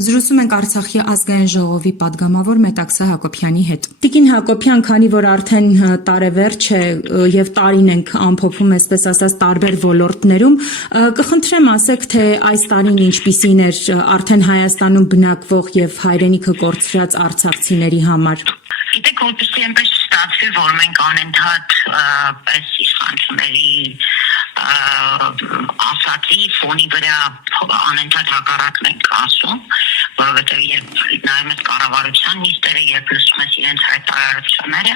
Զրուցում ենք Արցախի ազգային ժողովի падգամավոր Մետաքսե Հակոբյանի հետ։ Տիկին Հակոբյան, քանի որ արդեն տարեվերջ է եւ տարին ենք ամփոփում, այսպես ասած, տարբեր ոլորտներում, կխնդրեմ ասեք, թե այս տարին ինչպիսին էր արդեն Հայաստանում բնակվող եւ հայրենիքը կորցրած արցախցիների համար։ Գիտեք, որպեսզի այնպես ստացվի, որ մենք անընդհատ պես իշխանությունների ասացի ֆոնի վրա անընդհատ հակառակն ենք ասում, որովհետև երբ նայում ես կառավարության նիստերը, երբ լսում ես իրենց հայտարարությունները,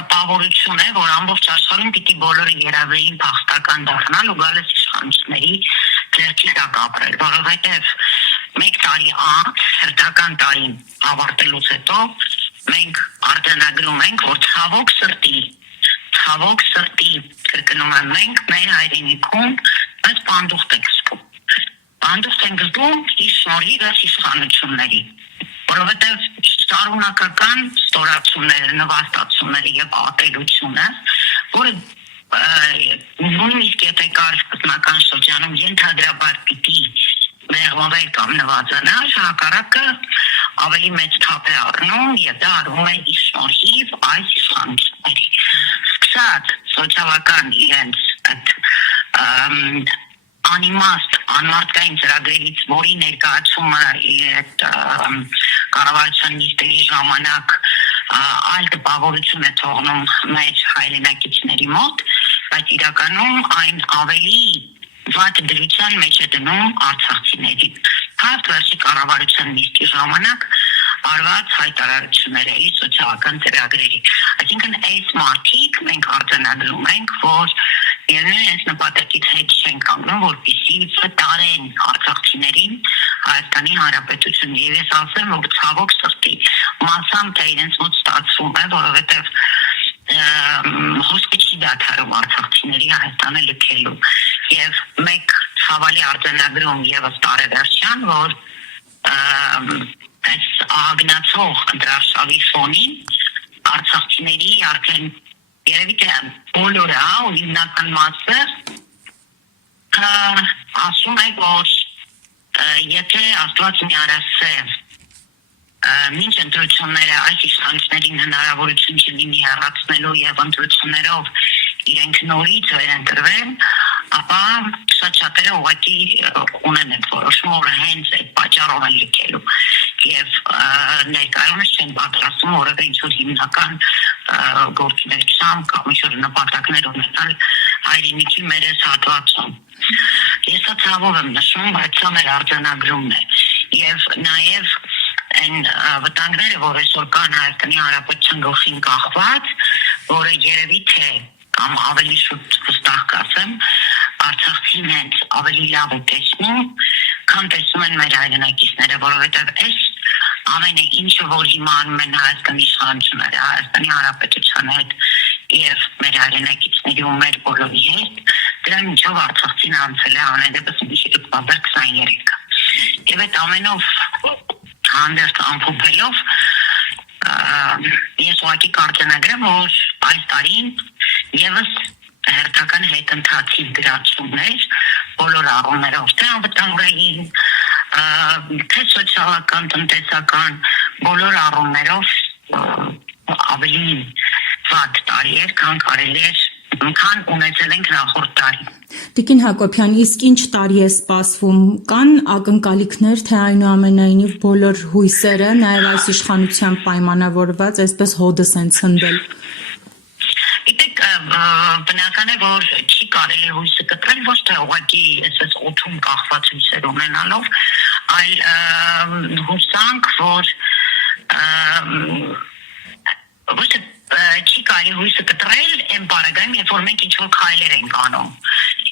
տպավորություն է, որ ամբողջ աշխարհում պիտի բոլորը երազեին փախստական դառնալ ու գալիս իշխանությունների ձեռքի տակ ապրել, որովհետև մեկ տարի անց հերթական տարին ավարտելուց հետո մենք արձանագրում ենք, որ ցավոք սրտի կրկնում եմ, մենք մեր հայրենիքում այս պանդուխտ ենք զգում։ Պանդուխտ ենք զգում իր շնորհիվ այս իշխանությունների, որովհետև շարունակական ստորացումները, նվաստացումները եւ ատելությունը, որը նույնիսկ եթե կար սկզբնական շրջանում ենթադրաբար պիտի մեղմավել կամ նվազանալ, հակառակը ավելի մեծ թափ է առնում եւ դա արվում է իր շնորհիվ այս իշխանությունների։ Սկսած սոցիալական իրենց անիմաստ անմարդկային ծրագրերից, որի ներկայացումը այդ կառավարության նիստերի ժամանակ այլ տպավորություն է թողնում մեր հայրենակիցների մոտ, բայց իրականում այն ավելի վատ դրության մեջ է դնում արցախցիներին։ Հատկացի կառավարության նիստի ժամանակ արված հայտարարությունները սոցիալական ծրագրերի։ Այսինքն այս մարդիկ մենք արձանագրում ենք, որ այս նպատակից հետ չեն կանգնում, որպեսզի վտարեն արցախցիներին Հայաստանի Հանրապետություն։ Եվ ես ասեմ, որ ցավոք սրտի մասամբ դա իրենց մոտ ստացվում է, որովհետև հոսքը չի դադարում արցախցիների Հայաստանը լքելու։ Եվ մեկ ցավալի արձանագրում եւս տարեվերջյան, որ այս ագնացող դրաշավի ֆոնին արցախցիների արդեն երևի թե բոլորը ու հիմնական մասը ասում է, որ եթե Աստված մի արասե մինչ ընտրությունները այս իշխանություններին հնարավորություն չլինի հեռացնելու եւ ընտրություններով իրենք նորից վերընտրվեն, ապա շատ շատերը ուղղակի ունեն այդ որոշումը, որ հենց այդ պատճառով են լքելու եւ ներկայումս չեն պատրաստում որևէ ինչ-որ հիմնական գործունեություն կամ ինչ-որ նպատակներ ունենալ հայրենիքի մեր հատվածում։ Ես դա ցավով եմ նշում, բայց սա մեր արձանագրումն է եւ նաեւ այն վտանգները, որ այսօր կան Հայաստանի Հանրապետության գլխին կախված, որը երևի թե կամ ավելի շուտ վստահ կասեմ, արցախցին հենց ավելի լավ է տեսնում, քան տեսնում են մեր հայրենակիցները, որովհետև այս ամենը ինչը որ հիմա անում են Հայաստանի իշխանությունները, Հայաստանի Հանրապետության հետ եւ մեր հայրենակիցների ու մեր բոլորի հետ, դրա միջով արցախցին անցել է անհետևս դեկտեմբեր 23-ը։ Եվ այդ ամենով հանդերձ ամփոփելով ես ուղղակի կարգանագրեմ, որ այս տարին եւս հերթական հետընթացի դրացումներ բոլոր առումներով, թե անվտանգային, թե սոցիալական, տնտեսական, բոլոր առումներով ավելի վատ տարի էր, քան կարելի էր, քան ունեցել ենք նախորդ տարի։ Տիկին Հակոբյան, իսկ ինչ տարի է սպասվում, կան ակնկալիքներ, թե այնուամենայնիվ բոլոր հույսերը, նաև այս իշխանության պայմանավորված, այսպես հոդս են ցնդել։ Գիտեք, բնական է, որ չի կարելի հույսը կտրել, ոչ թե ուղղակի այսպես օդում կախված հույսեր ունենալով, այլ հուսանք, որ ոչ թե չի կարելի հույսը կտրել այն բaragայում, երբ որ մենք ինչ-որ քայլեր ենք անում։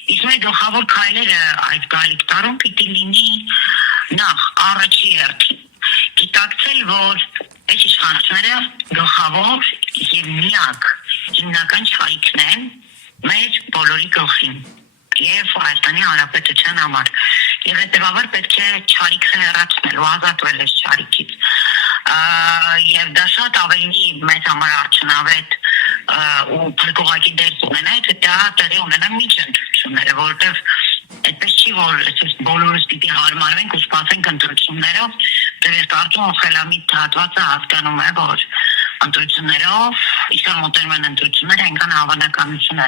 Իսկ մեր գլխավոր քայլերը այդ գալիք տարում պիտի լինի նախ առաջի հերթին գիտակցել, որ այս իշխանությունները գլխավոր եւ միակ հիմնական չարիքն են մեր բոլորի գլխին եւ Հայաստանի Հանրապետության համար։ Եվ հետեւաբար պետք է չարիքը հեռացնել ու ազատվել այս չարիքից։ Եվ դա շատ ավելի մեծ համար արդյունավետ ու փրկողակի դեր ունենա, եթե դա տեղի ունենա միջընտրությունները, որովհետև այդպես չի, որ բոլորս պիտի հարմարվենք ու ընտրություններով, դեռ կարծում եմ խելամիտ հատվածը հասկանում է, որ ընտրություններով, իսկ մոտենում են ընտրությունները, այնքան հավանականություն է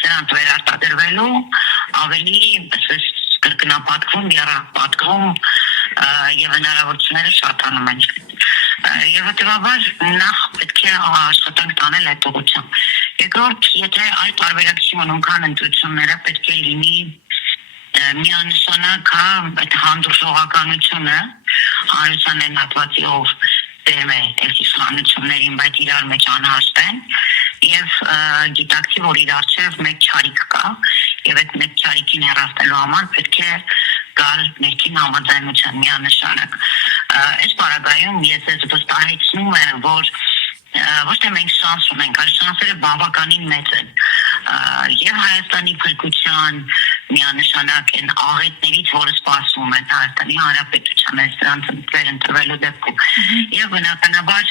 սրանց վերարտադրվելու, ավելի կրկնապատկվում, եռապատկվում եւ հնարավորությունները շատանում են։ Եվ հետեւաբար նախ պետք է աշխատանք տանել այդ ուղղությամբ։ Երկրորդ, եթե այդ տարբերակցությունը ունքան ընտրությունները պետք է լինի միանշանակ այդ հանդուրժողականությունը հանրության են հատվածով դեմ է իշխանություններին, բայց իրար մեջ անհաշտ են եւ գիտակցի, որ իր առջեւ մեկ չարիք կա եւ այդ մեկ չարիքին հեռացնելու համար պետք է գալ ներքին համաձայնության միանշանակ։ Այս պարագայում ես վստահեցնում եմ, որ ոչ թե մենք շանս ունենք, այլ շանսերը բավականին մեծ են եւ Հայաստանի փրկության միանշանակ են աղետներից, որը սպասվում են Հայաստանի Հանրապետության այս ընտրվելու դեպքում եւ բնականաբար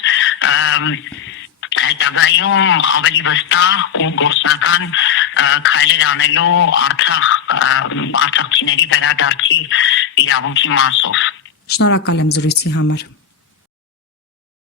հետագայում ավելի վստահ ու գործնական քայլեր անելու արցախցիների վերադարձի իրավունքի մասով։ Շնորհակալ եմ զրույցի համար։